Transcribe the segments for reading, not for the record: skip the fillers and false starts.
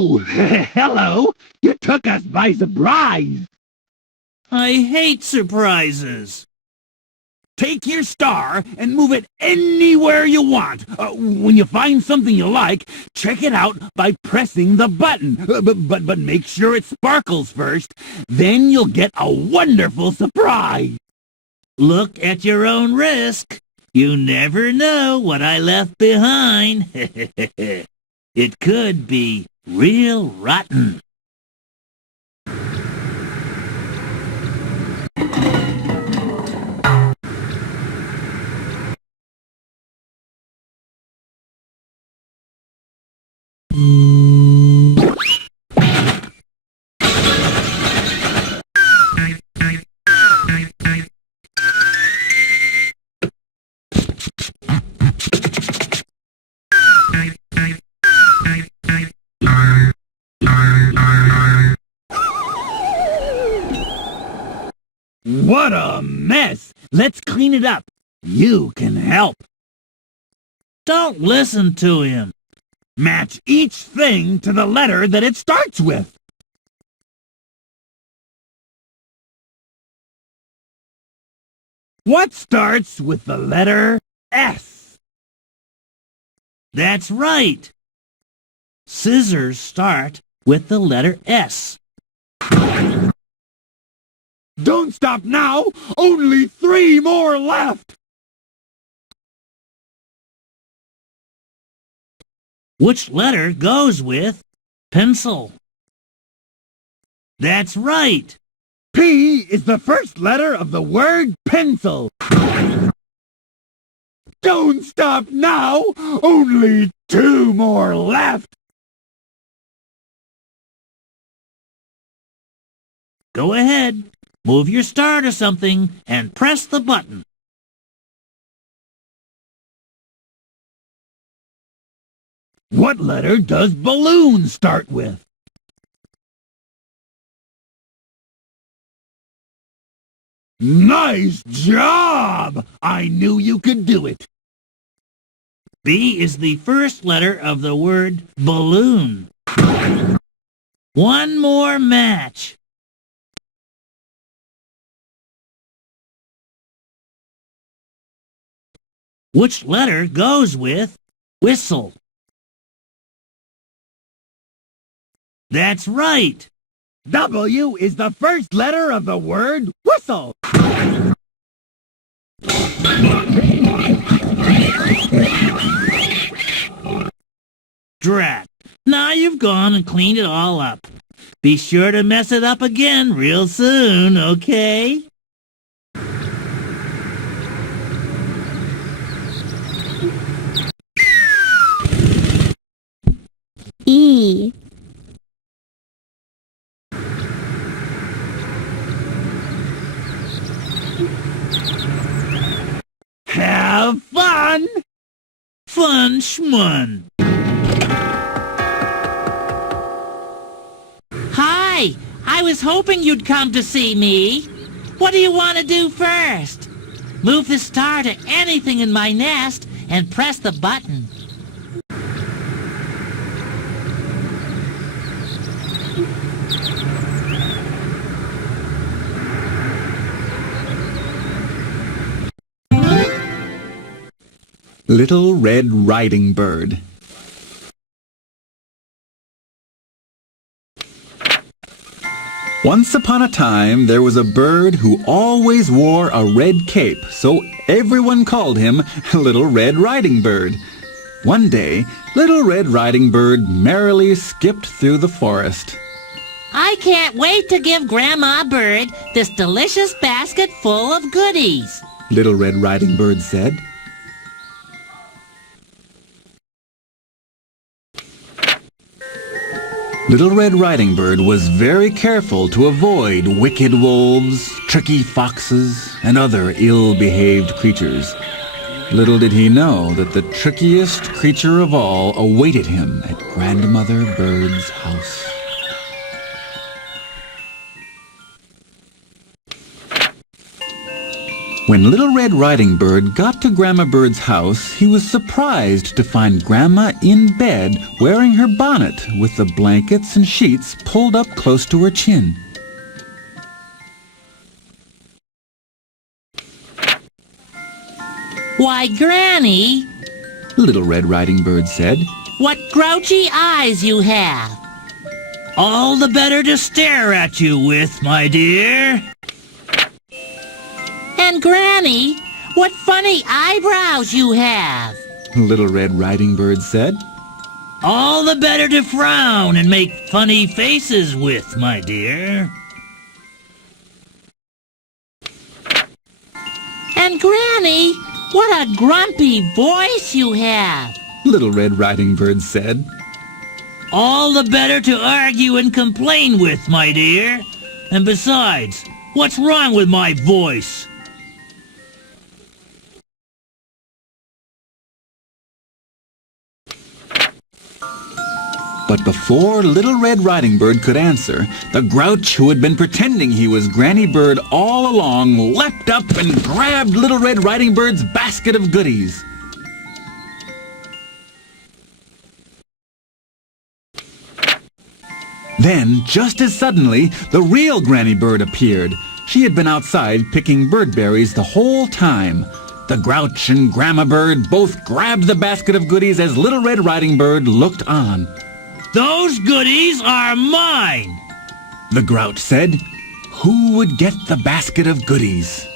Oh, hello. You took us by surprise. I hate surprises. Take your star and move it anywhere you want. When you find something you like, check it out by pressing the button. But make sure it sparkles first. Then you'll get a wonderful surprise. Look at your own risk. You never know what I left behind. It could be real rotten. What a mess! Let's clean it up. You can help. Don't listen to him. Match each thing to the letter that it starts with. What starts with the letter S? That's right. Scissors start with the letter S. Don't stop now! Only 3 more left! Which letter goes with pencil? That's right. P is the first letter of the word pencil. Don't stop now! Only 2 more left! Go ahead. Move your star to something and press the button. What letter does balloon start with? Nice job! I knew you could do it. B is the first letter of the word balloon. 1 more match. Which letter goes with whistle? That's right. W is the first letter of the word whistle. Drat. Now you've gone and cleaned it all up. Be sure to mess it up again real soon, okay? E. Have fun! Fun schmun. Hi, I was hoping you'd come to see me. What do you want to do first? Move the star to anything in my nest and press the button. Little Red Riding Bird. Once upon a time, there was a bird who always wore a red cape, so everyone called him Little Red Riding Bird. One day, Little Red Riding Bird merrily skipped through the forest. I can't wait to give Grandma Bird this delicious basket full of goodies, Little Red Riding Bird said. Little Red Riding Bird was very careful to avoid wicked wolves, tricky foxes, and other ill-behaved creatures. Little did he know that the trickiest creature of all awaited him at Grandmother Bird's house. When Little Red Riding Bird got to Grandma Bird's house, he was surprised to find Grandma in bed wearing her bonnet with the blankets and sheets pulled up close to her chin. Why, Granny, Little Red Riding Bird said, what grouchy eyes you have. All the better to stare at you with, my dear. And Granny, what funny eyebrows you have. Little Red Riding Bird said. All the better to frown and make funny faces with, my dear. And Granny, what a grumpy voice you have. Little Red Riding Bird said. All the better to argue and complain with, my dear. And besides, what's wrong with my voice? But before Little Red Riding Bird could answer, the Grouch, who had been pretending he was Granny Bird all along, leapt up and grabbed Little Red Riding Bird's basket of goodies. Then, just as suddenly, the real Granny Bird appeared. She had been outside picking birdberries the whole time. The Grouch and Grandma Bird both grabbed the basket of goodies as Little Red Riding Bird looked on. Those goodies are mine, the Grouch said. Who would get the basket of goodies?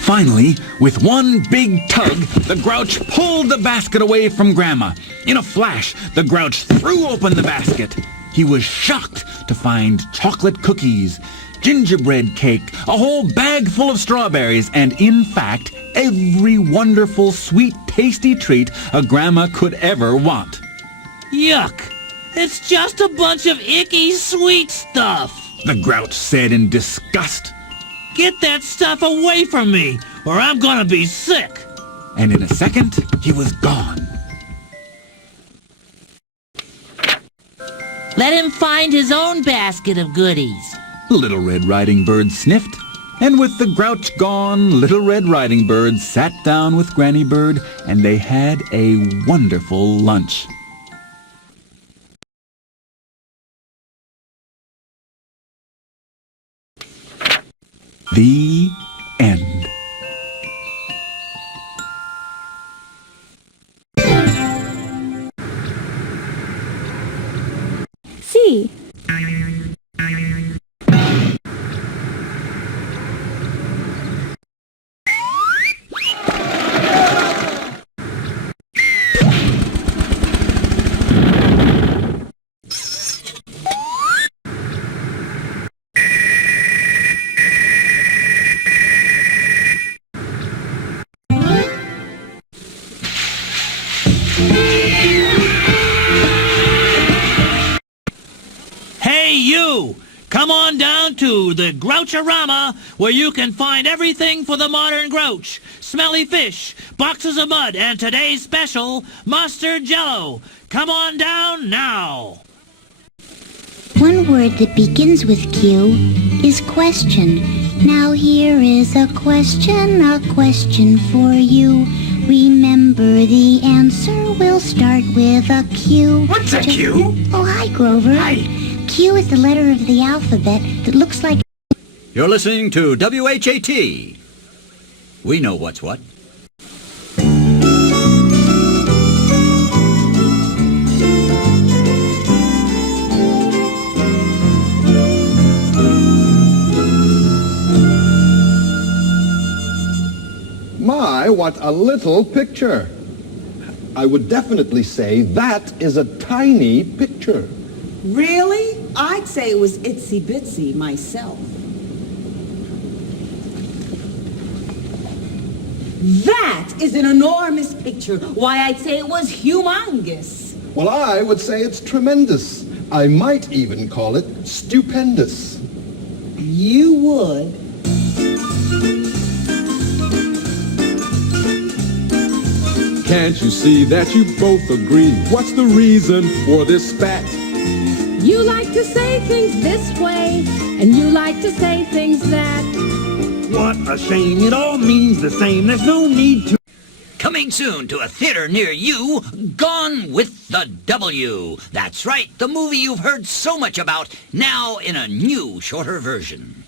Finally, with one big tug, the Grouch pulled the basket away from Grandma. In a flash, the Grouch threw open the basket. He was shocked to find chocolate cookies, gingerbread cake, a whole bag full of strawberries, and in fact, every wonderful, sweet, tasty treat a grandma could ever want. Yuck! It's just a bunch of icky sweet stuff, the Grouch said in disgust. Get that stuff away from me, or I'm gonna be sick. And in a second, he was gone. Let him find his own basket of goodies, Little Red Riding Bird sniffed. And with the Grouch gone, Little Red Riding Bird sat down with Granny Bird, and they had a wonderful lunch. The end. C. Hey, you! Come on down to the Grouchorama, where you can find everything for the modern Grouch. Smelly fish, boxes of mud, and today's special, mustard jello. Come on down now. One word that begins with Q is question. Now here is a question for you. Remember the answer will start with a Q. What's a Q? Oh, hi, Grover. Hi. Q is the letter of the alphabet that looks like... You're listening to WHAT. We know what's what. My, what a little picture. I would definitely say that is a tiny picture. Really? I'd say it was itsy-bitsy myself. That is an enormous picture. Why, I'd say it was humongous. Well, I would say it's tremendous. I might even call it stupendous. You would. Can't you see that you both agree? What's the reason for this spat? You like to say things this way, And you like to say things that... What a shame. It all means the same. There's no need to... Coming soon to a theater near you, Gone with the W. That's right, the movie you've heard so much about, now in a new, shorter version.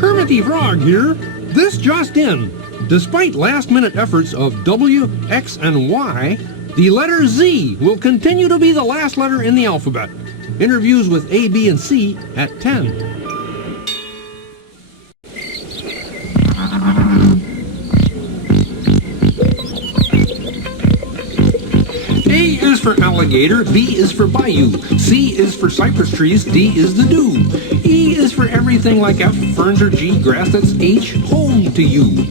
Kermit the Frog here. This just in. Despite last-minute efforts of W, X, and Y, the letter Z will continue to be the last letter in the alphabet. Interviews with A, B, and C at 10. A is for alligator, B is for bayou, C is for cypress trees, D is the dew. E is for everything like F, ferns or G, grass that's H, home to you.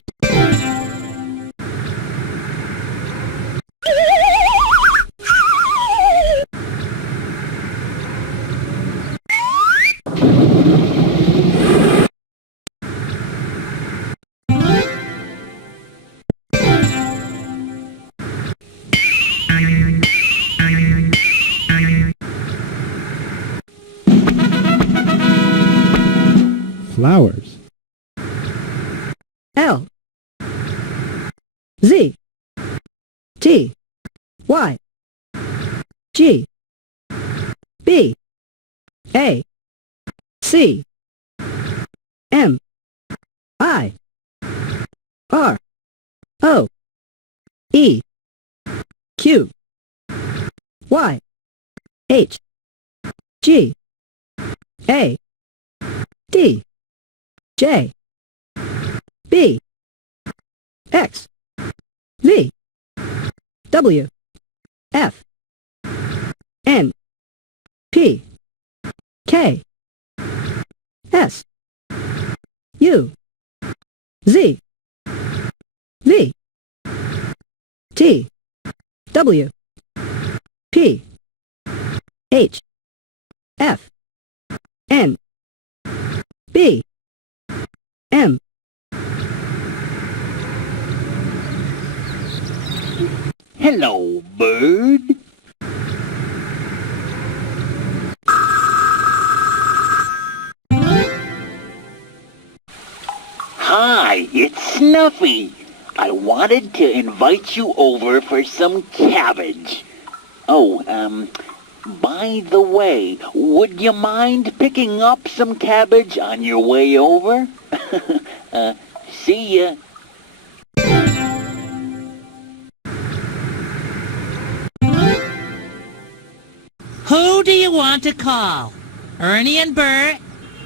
Flowers. L Z T Y G B A C M I R O E Q Y H G A D J B X V W F N P K S U Z V T W P H F N B M Hello, bird. Hi, it's Snuffy. I wanted to invite you over for some cabbage. Oh, by the way, would you mind picking up some cabbage on your way over? See ya. Who do you want to call? Ernie and Bert?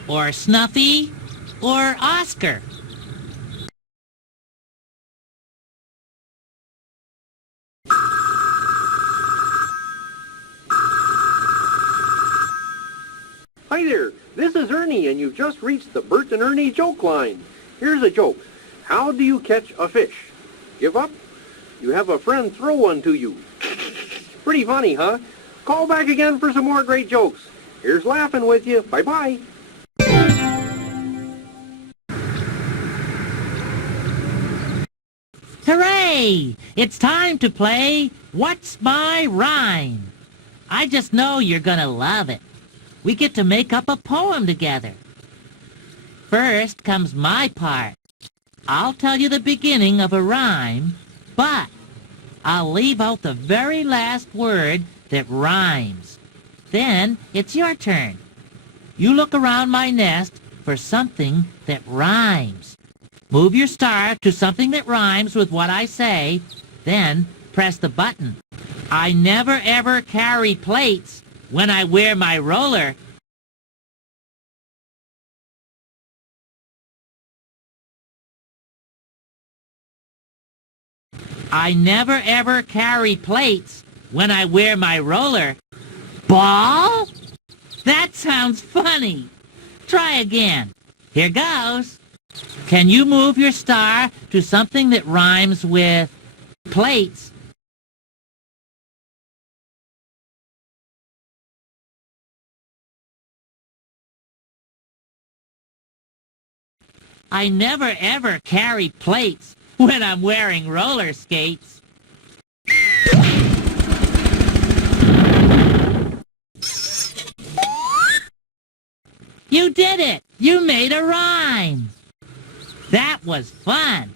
Or Snuffy? Or Oscar? Hi there, this is Ernie, and you've just reached the Bert and Ernie joke line. Here's a joke. How do you catch a fish? Give up? You have a friend throw one to you. Pretty funny, huh? Call back again for some more great jokes. Here's laughing with you. Bye-bye. Hooray! It's time to play What's My Rhyme? I just know you're gonna love it. We get to make up a poem together. First comes my part. I'll tell you the beginning of a rhyme, but I'll leave out the very last word that rhymes. Then it's your turn. You look around my nest for something that rhymes. Move your star to something that rhymes with what I say, then press the button. I never ever carry plates when I wear my roller. I never ever carry plates when I wear my roller. Ball? That sounds funny. Try again. Here goes. Can you move your star to something that rhymes with plates? I never ever carry plates when I'm wearing roller skates. You did it! You made a rhyme! That was fun!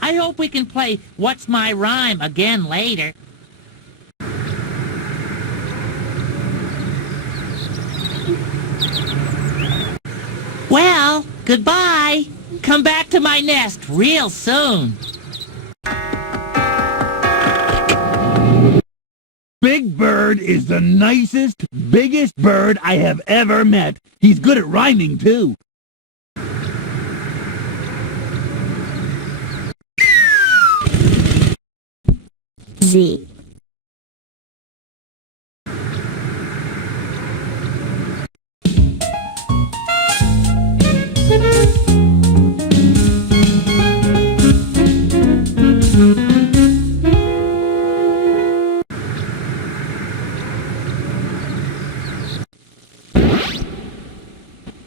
I hope we can play What's My Rhyme again later. Well, goodbye! Come back to my nest real soon. Big Bird is the nicest, biggest bird I have ever met. He's good at rhyming, too. Z.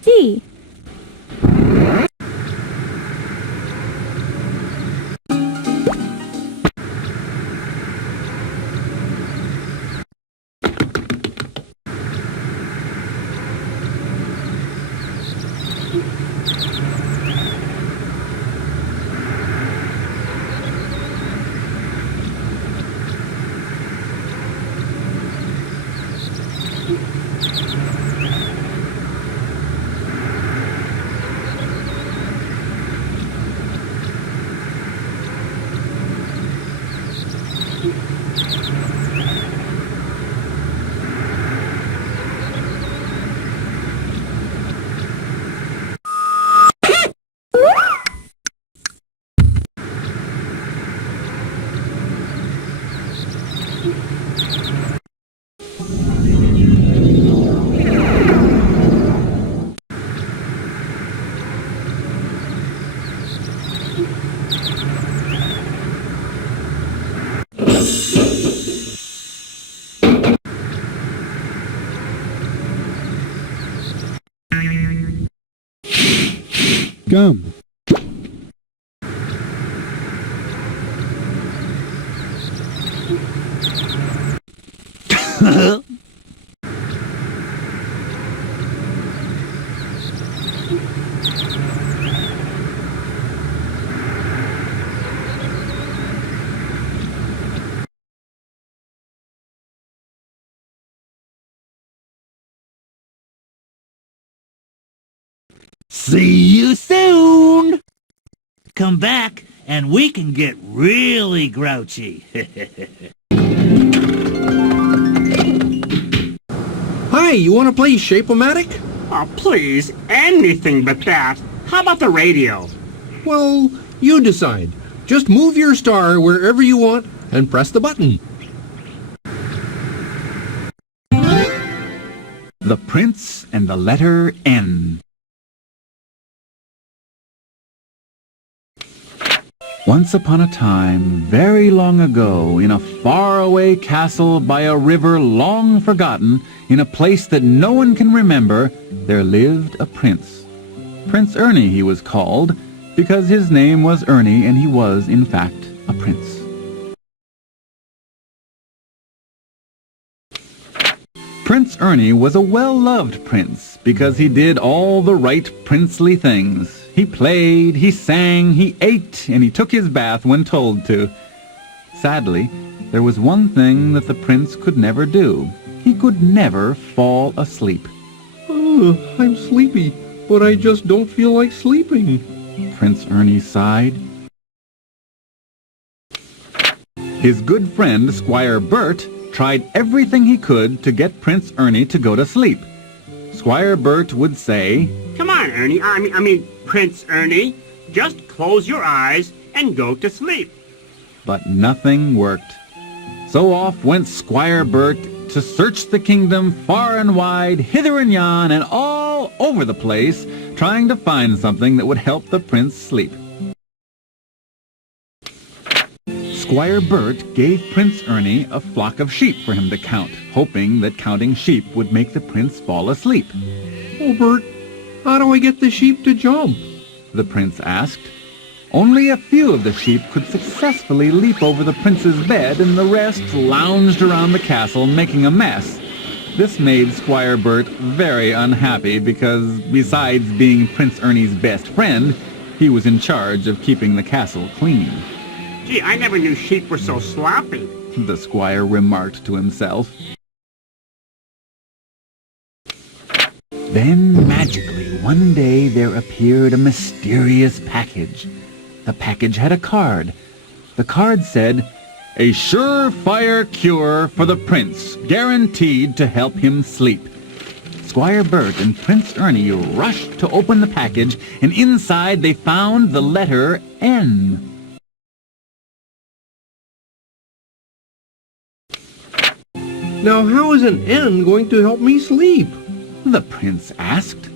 D. Gum. See you soon! Come back and we can get really grouchy. Hi, you want to play Shape-O-Matic? Oh, please, anything but that. How about the radio? Well, you decide. Just move your star wherever you want and press the button. The Prince and the Letter N. Once upon a time, very long ago, in a faraway castle by a river long forgotten, in a place that no one can remember, there lived a prince. Prince Ernie he was called, because his name was Ernie and he was, in fact, a prince. Prince Ernie was a well-loved prince because he did all the right princely things. He played, he sang, he ate, and he took his bath when told to. Sadly, there was one thing that the prince could never do. He could never fall asleep. Oh, I'm sleepy, but I just don't feel like sleeping. Prince Ernie sighed. His good friend, Squire Burt, tried everything he could to get Prince Ernie to go to sleep. Squire Burt would say, Come on, Ernie. I mean, Prince Ernie. Just close your eyes and go to sleep. but nothing worked. So off went Squire Burt to search the kingdom far and wide, hither and yon, and all over the place, trying to find something that would help the prince sleep. Squire Burt gave Prince Ernie a flock of sheep for him to count, hoping that counting sheep would make the prince fall asleep. Oh, Bert, how do I get the sheep to jump? The prince asked. Only a few of the sheep could successfully leap over the prince's bed, and the rest lounged around the castle, making a mess. This made Squire Burt very unhappy because, besides being Prince Ernie's best friend, he was in charge of keeping the castle clean. Gee, I never knew sheep were so sloppy. The squire remarked to himself. Then, magically, one day there appeared a mysterious package. The package had a card. The card said, "A surefire cure for the prince, guaranteed to help him sleep." Squire Burt and Prince Ernie rushed to open the package, and inside they found the letter N. Now, how is an N going to help me sleep? The prince asked.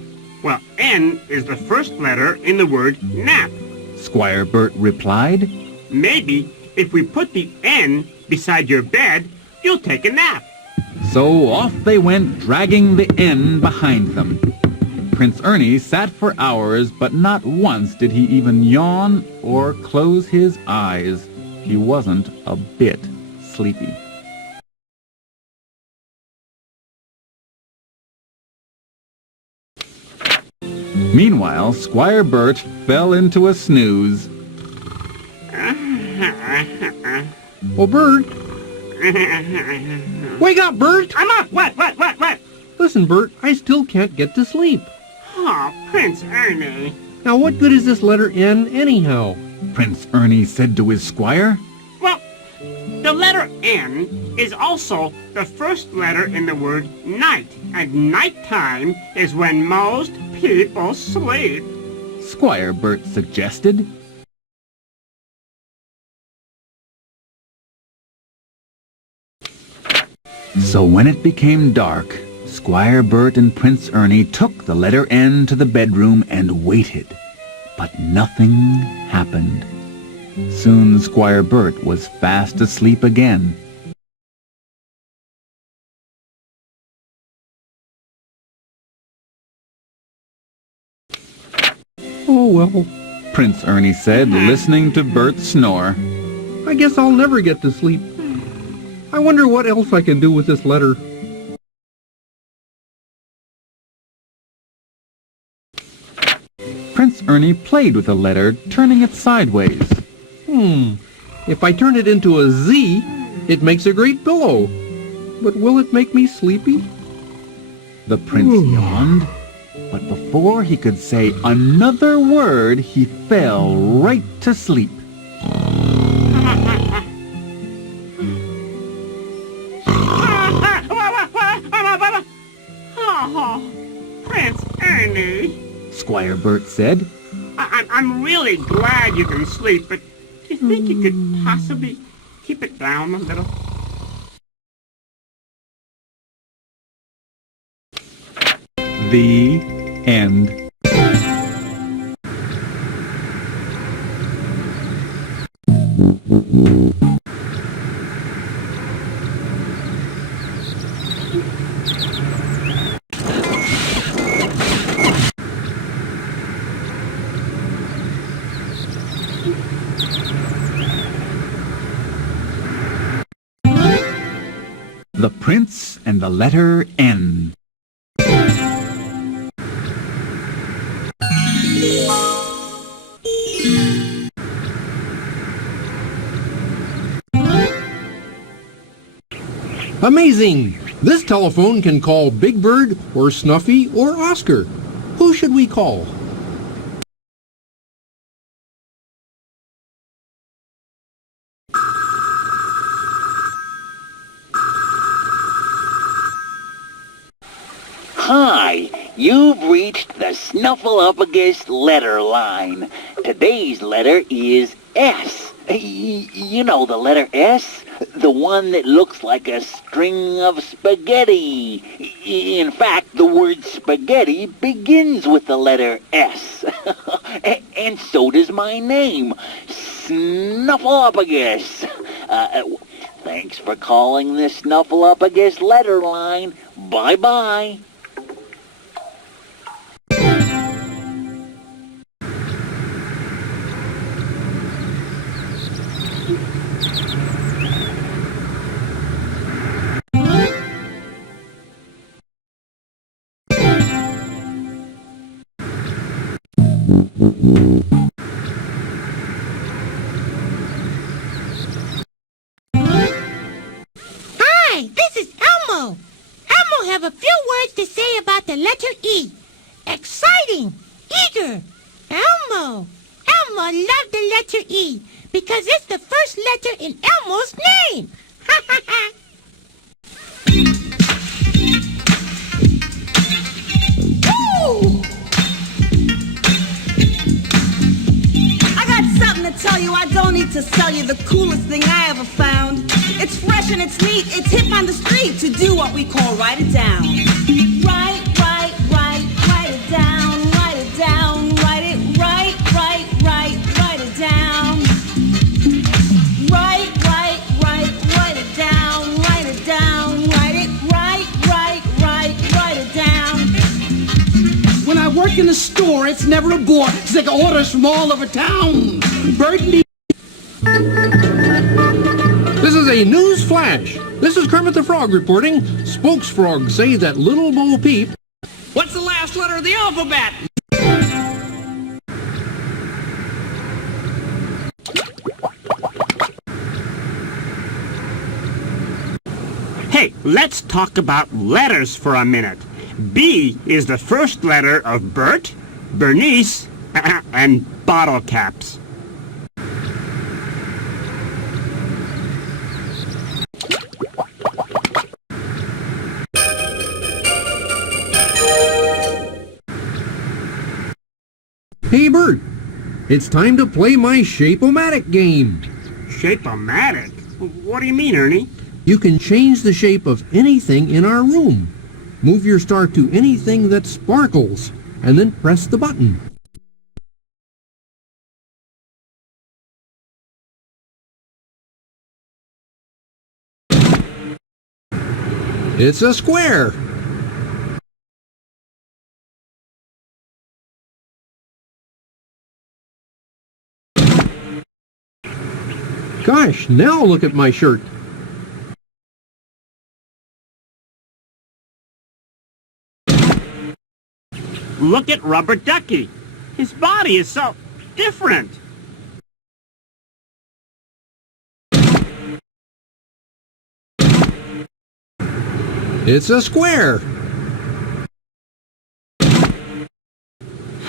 Well, N is the first letter in the word nap. Squire Burt replied. Maybe if we put the N beside your bed, you'll take a nap. So off they went, dragging the N behind them. Prince Ernie sat for hours, but not once did he even yawn or close his eyes. He wasn't a bit sleepy. Meanwhile, Squire Burt fell into a snooze. Oh, Bert. Wake up, Bert! I'm up! What? Listen, Bert, I still can't get to sleep. Oh, Prince Ernie. Now, what good is this letter N anyhow? Prince Ernie said to his squire. Well, the letter N is also the first letter in the word night, and nighttime is when most people sleep. Squire Burt suggested. So when it became dark, Squire Burt and Prince Ernie took the letter N to the bedroom and waited. But nothing happened. Soon Squire Burt was fast asleep again. Oh, well, Prince Ernie said, listening to Bert snore. I guess I'll never get to sleep. I wonder what else I can do with this letter. Prince Ernie played with the letter, turning it sideways. If I turn it into a Z, it makes a great pillow. But will it make me sleepy? The prince yawned, but before he could say another word, he fell right to sleep. Oh, Prince Ernie. Squire Burt said. I'm really glad you can sleep, but do you think you could possibly keep it down a little? The end. The Prince and the Letter N. Amazing! This telephone can call Big Bird or Snuffy or Oscar. Who should we call? You've reached the Snuffleupagus letter line. Today's letter is S. You know the letter S? The one that looks like a string of spaghetti. In fact, the word spaghetti begins with the letter S. And so does my name, Snuffleupagus. Thanks for calling the Snuffleupagus letter line. Bye-bye. Hi, this is Elmo. Elmo have a few words to say about the letter E. Exciting, eager. Elmo loved the letter E because it's the first letter in Elmo's name. Ha ha ha. I got something to tell you. I don't need to sell you the coolest thing I ever found. It's fresh and it's neat. It's hip on the street to do what we call write it down. Write it down. Write it down. Write it down. Write it down. Write it down. When I work in the store, it's never a bore, 'cause I get orders from all over town. Burgundy. This is a news flash. This is Kermit the Frog reporting. Spokesfrogs say that Little Bo Peep... What's the last letter of the alphabet? Hey, let's talk about letters for a minute. B is the first letter of Bert, Bernice, and bottle caps. Hey, Bert. It's time to play my Shape-O-Matic game. Shape-O-Matic? What do you mean, Ernie? You can change the shape of anything in our room. Move your star to anything that sparkles, and then press the button. It's a square. Gosh, now look at my shirt. Look at Rubber Ducky. His body is so different. It's a square.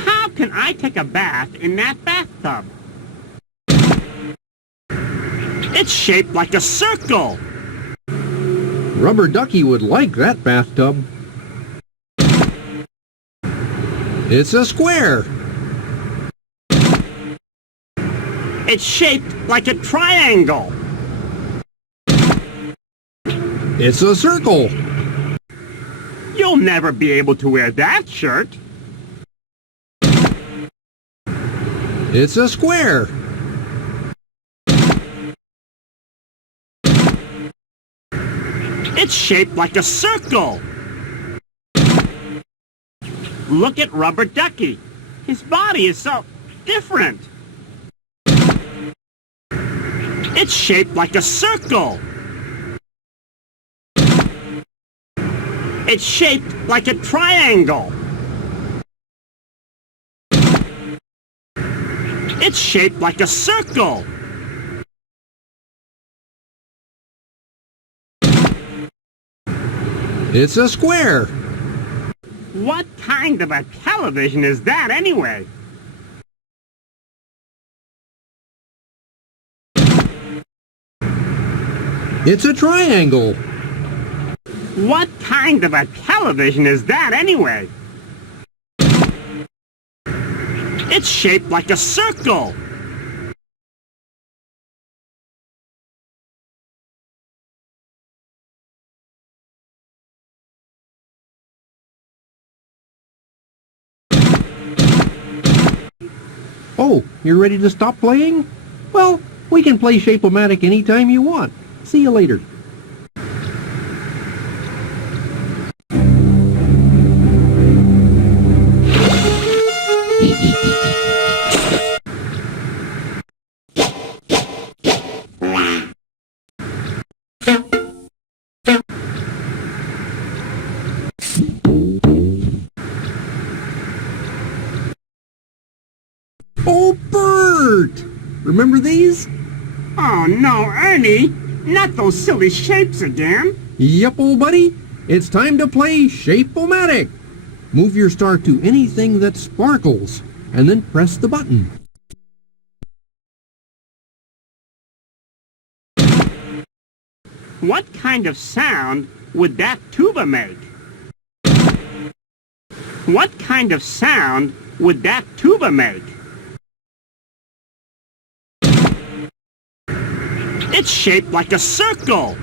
How can I take a bath in that bathtub? It's shaped like a circle. Rubber Ducky would like that bathtub. It's a square. It's shaped like a triangle. It's a circle. You'll never be able to wear that shirt. It's a square. It's shaped like a circle. Look at Rubber Ducky. His body is so different. It's shaped like a circle. It's shaped like a triangle. It's shaped like a circle. It's a square. What kind of a television is that anyway? It's a triangle. What kind of a television is that anyway? It's shaped like a circle. Oh, you're ready to stop playing? Well, we can play Shape-O-Matic anytime you want. See you later. Oh, Bert! Remember these? Oh, no, Ernie. Not those silly shapes again. Yep, old buddy. It's time to play Shape-O-Matic. Move your star to anything that sparkles, and then press the button. What kind of sound would that tuba make? What kind of sound would that tuba make? It's shaped like a circle.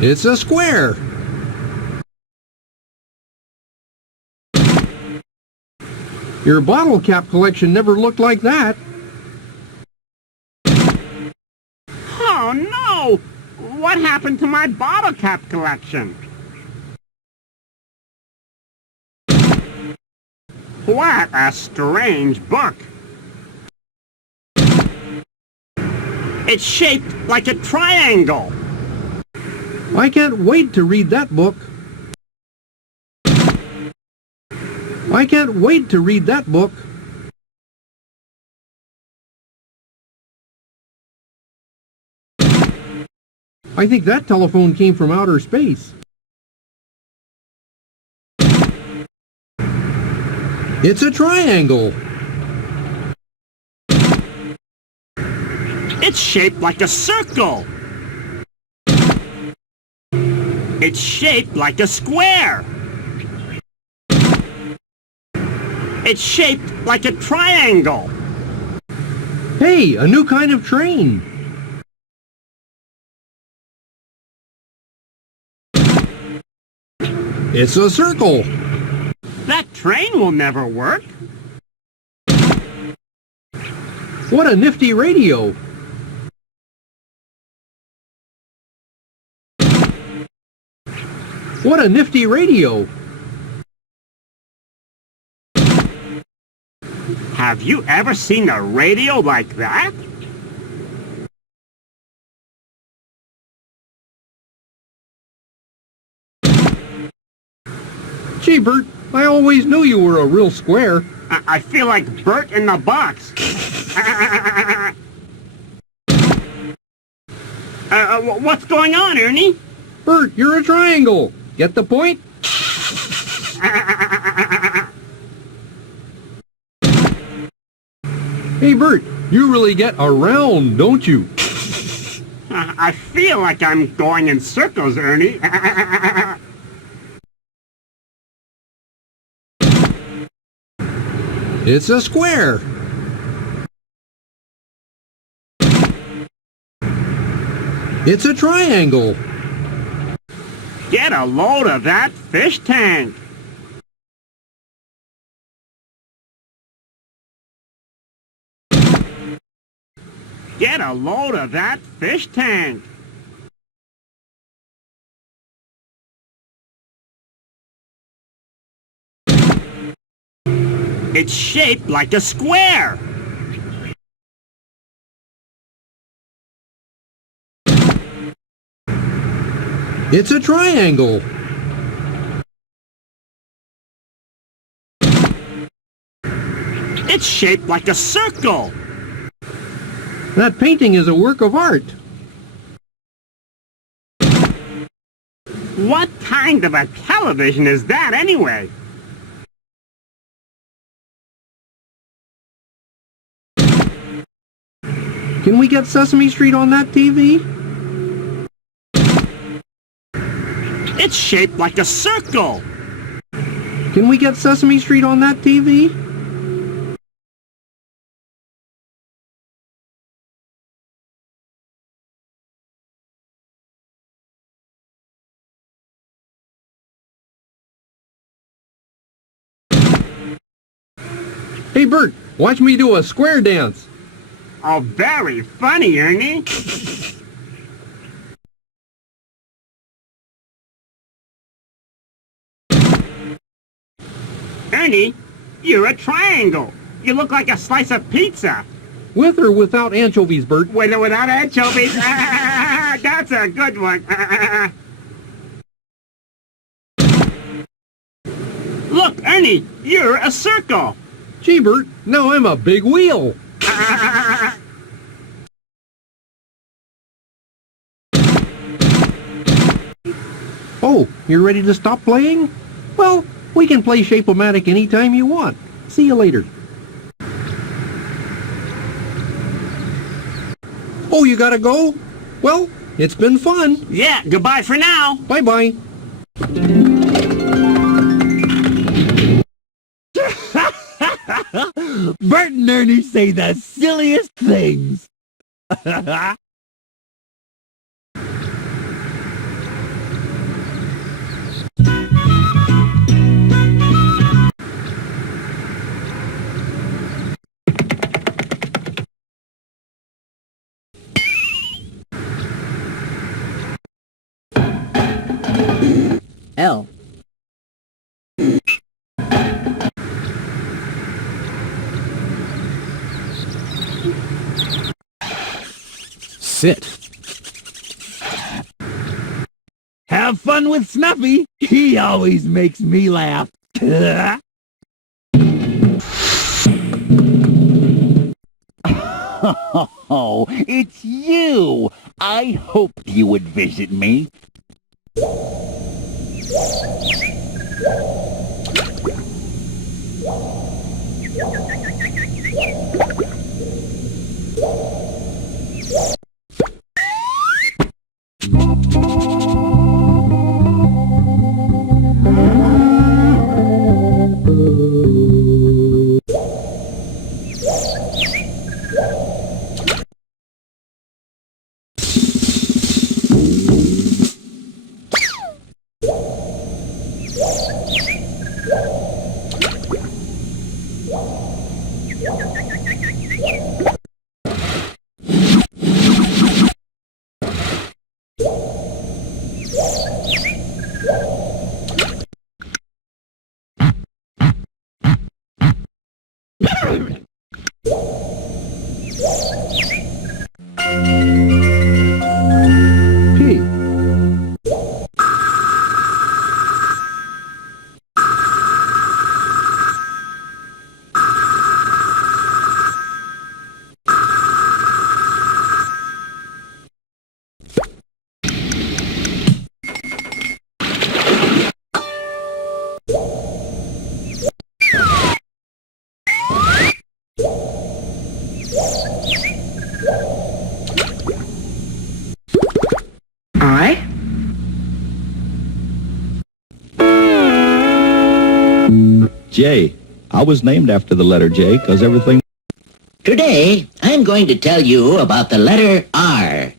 It's a square. Your bottle cap collection never looked like that. Oh, no! What happened to my bottle cap collection? What a strange book. It's shaped like a triangle. I can't wait to read that book. I can't wait to read that book. I think that telephone came from outer space. It's a triangle. It's shaped like a circle. It's shaped like a square. It's shaped like a triangle. Hey, a new kind of train. It's a circle. That train will never work. What a nifty radio. What a nifty radio. Have you ever seen a radio like that? Gee, Bert, I always knew you were a real square. I feel like Bert in the box. What's going on, Ernie? Bert, you're a triangle. Get the point? Hey, Bert, you really get around, don't you? I feel like I'm going in circles, Ernie. It's a square. It's a triangle. Get a load of that fish tank. Get a load of that fish tank. It's shaped like a square. It's a triangle. It's shaped like a circle. That painting is a work of art. What kind of a television is that anyway? Can we get Sesame Street on that TV? It's shaped like a circle. Can we get Sesame Street on that TV? Hey, Bert, watch me do a square dance. Oh, very funny, Ernie. Ernie, you're a triangle. You look like a slice of pizza. With or without anchovies, Bert? With or without anchovies. That's a good one. Look, Ernie, you're a circle. Gee, Bert, now I'm a big wheel. Oh, you're ready to stop playing? Well, we can play Shape-O-Matic anytime you want. See you later. Oh, you gotta go? Well, it's been fun. Yeah, goodbye for now. Bye-bye. Bert and Ernie say the silliest things. L. Sit. Have fun with Snuffy. He always makes me laugh. Oh, it's you! I hoped you would visit me. J. I was named after the letter J because everything... Today, I'm going to tell you about the letter R.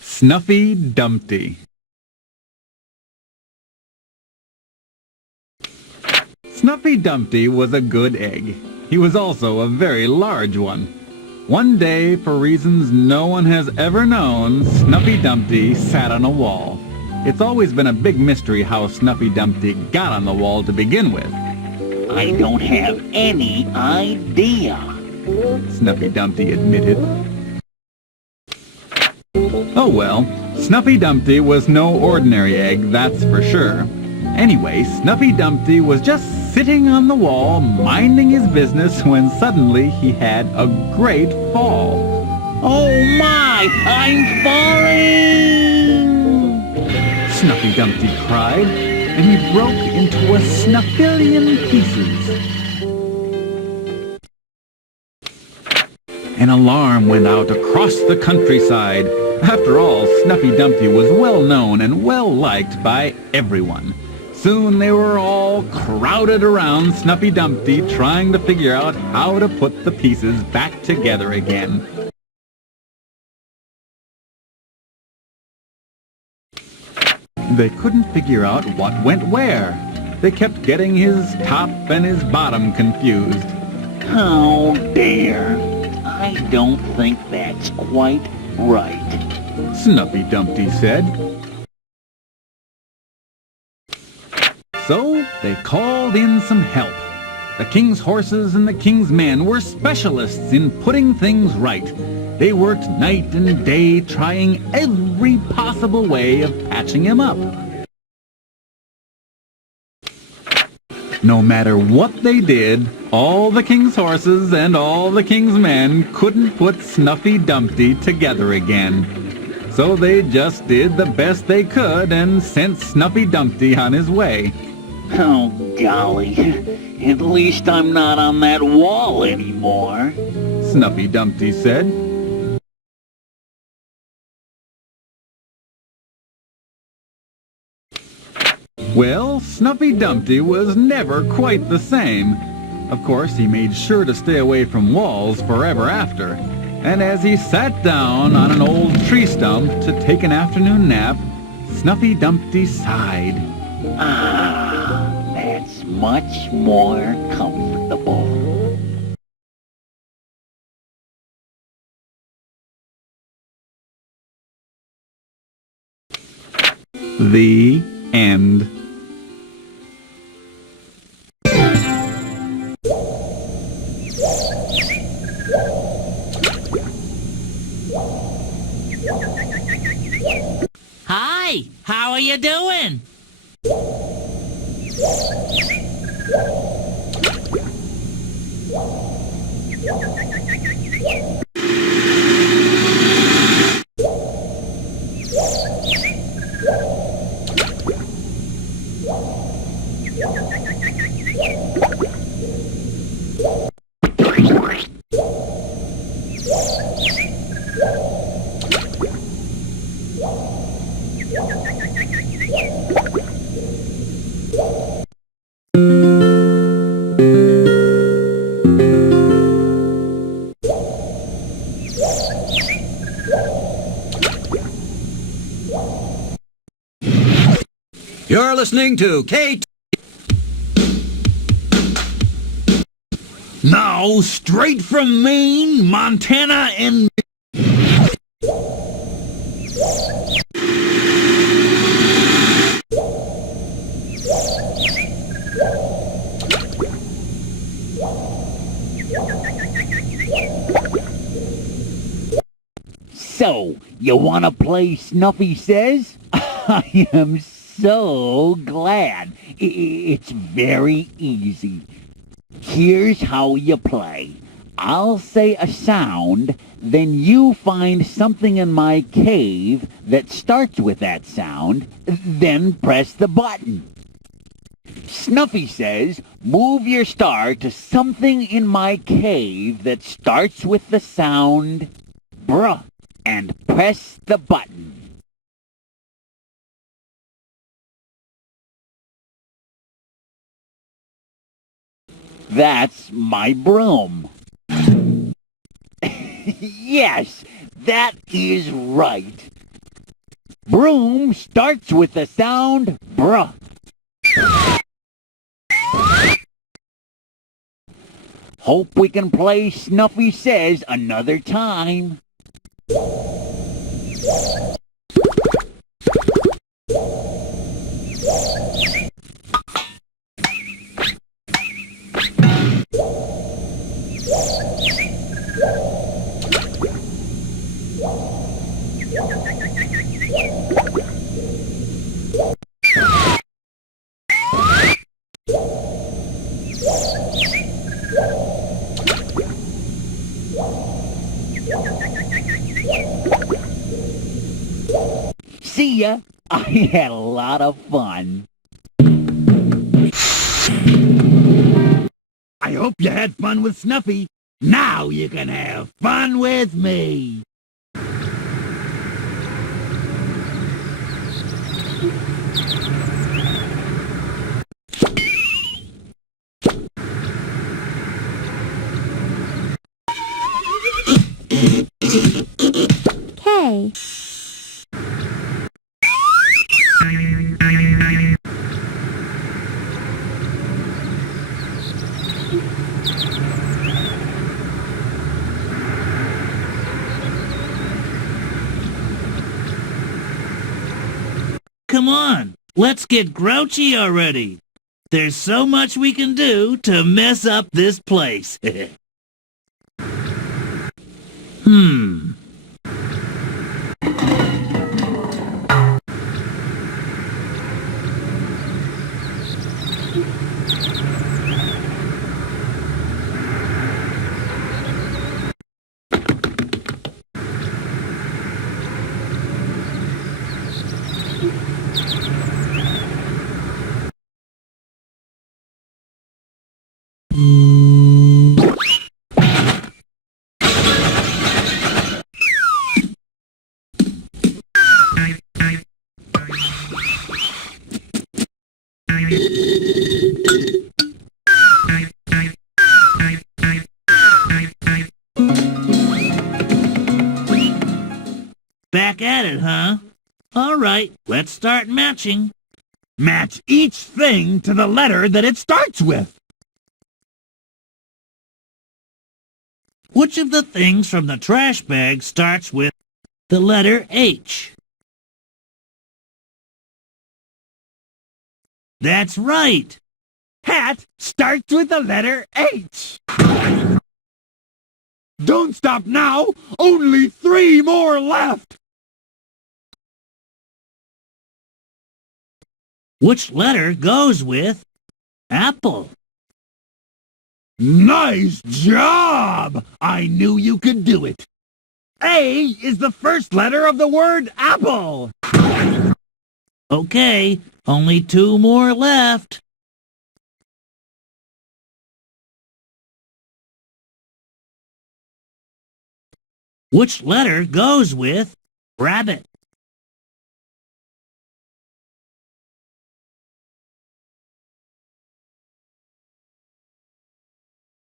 Snuffy Dumpty. Snuffy Dumpty was a good egg. He was also a very large one. One day, for reasons no one has ever known, Snuffy Dumpty sat on a wall. It's always been a big mystery how Snuffy Dumpty got on the wall to begin with. I don't have any idea, Snuffy Dumpty admitted. Oh well, Snuffy Dumpty was no ordinary egg, that's for sure. Anyway, Snuffy Dumpty was just sitting on the wall, minding his business, when suddenly he had a great fall. Oh my, I'm falling! Snuffy Dumpty cried, and he broke into a snuffillion pieces. An alarm went out across the countryside. After all, Snuffy Dumpty was well known and well liked by everyone. Soon they were all crowded around Snuffy Dumpty, trying to figure out how to put the pieces back together again. They couldn't figure out what went where. They kept getting his top and his bottom confused. How dare! I don't think that's quite right, Snuffy Dumpty said. So they called in some help. The king's horses and the king's men were specialists in putting things right. They worked night and day trying every possible way of patching him up. No matter what they did, all the king's horses and all the king's men couldn't put Snuffy Dumpty together again. So they just did the best they could and sent Snuffy Dumpty on his way. Oh, golly. At least I'm not on that wall anymore, Snuffy Dumpty said. Well, Snuffy Dumpty was never quite the same. Of course, he made sure to stay away from walls forever after. And as he sat down on an old tree stump to take an afternoon nap, Snuffy Dumpty sighed. Ah, that's much more comfortable. The end. Hi, how are you doing? You're listening to K. Now, straight from Maine, Montana, and... So, you want to play Snuffy Says? I am so glad. It's very easy. Here's how you play. I'll say a sound, then you find something in my cave that starts with that sound, then press the button. Snuffy says, move your star to something in my cave that starts with the sound bruh, and press the button. That's my broom. Yes, that is right. Broom starts with the sound bruh. Hope we can play Snuffy Says another time. See ya. I had a lot of fun. I hope you had fun with Snuffy. Now you can have fun with me. K. Come on, let's get grouchy already. There's so much we can do to mess up this place. Back at it, huh? All right, let's start matching. Match each thing to the letter that it starts with. Which of the things from the trash bag starts with the letter H? That's right. Hat starts with the letter H. Don't stop now. Only 3 more left. Which letter goes with apple? Nice job! I knew you could do it. A is the first letter of the word apple. Okay, only 2 more left. Which letter goes with rabbit?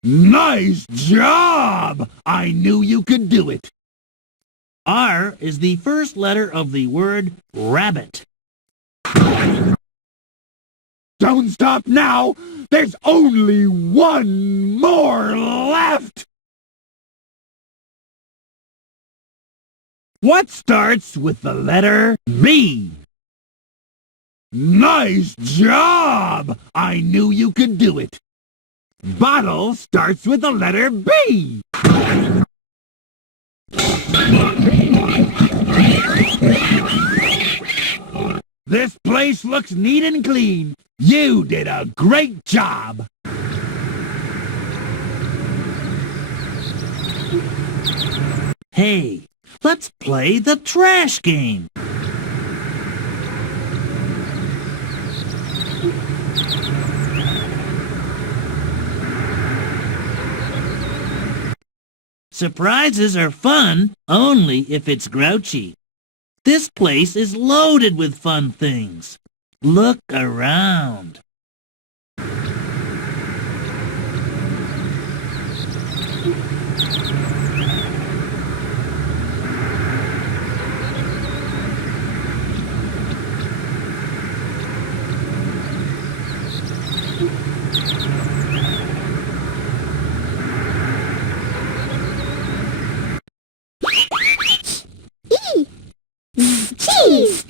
Nice job! I knew you could do it. R is the first letter of the word rabbit. Don't stop now. There's only 1 more left. What starts with the letter B? Nice job! I knew you could do it. Bottle starts with the letter B. This place looks neat and clean. You did a great job. Hey, let's play the trash game. Surprises are fun only if it's grouchy. This place is loaded with fun things. Look around. Cheese!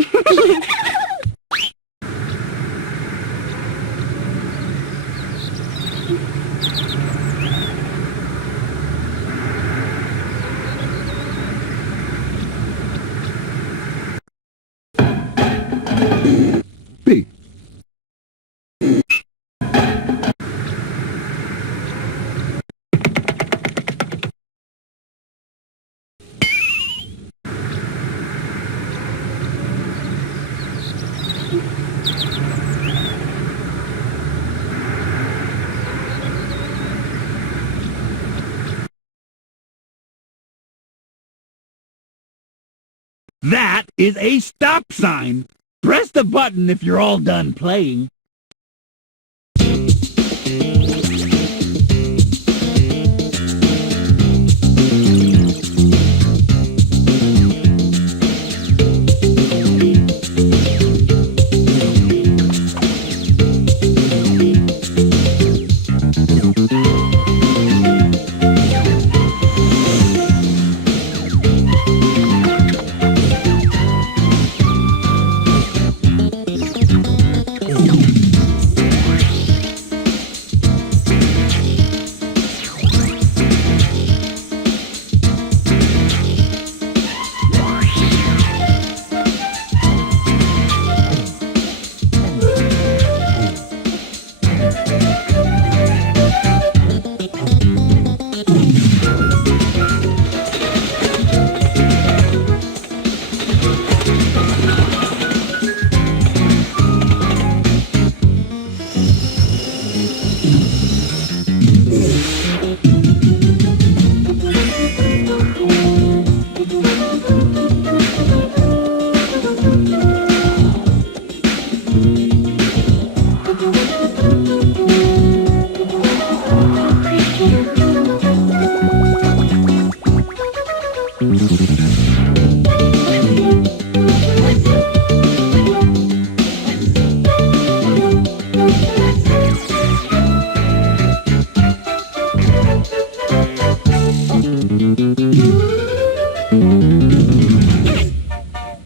That is a stop sign. Press the button if you're all done playing.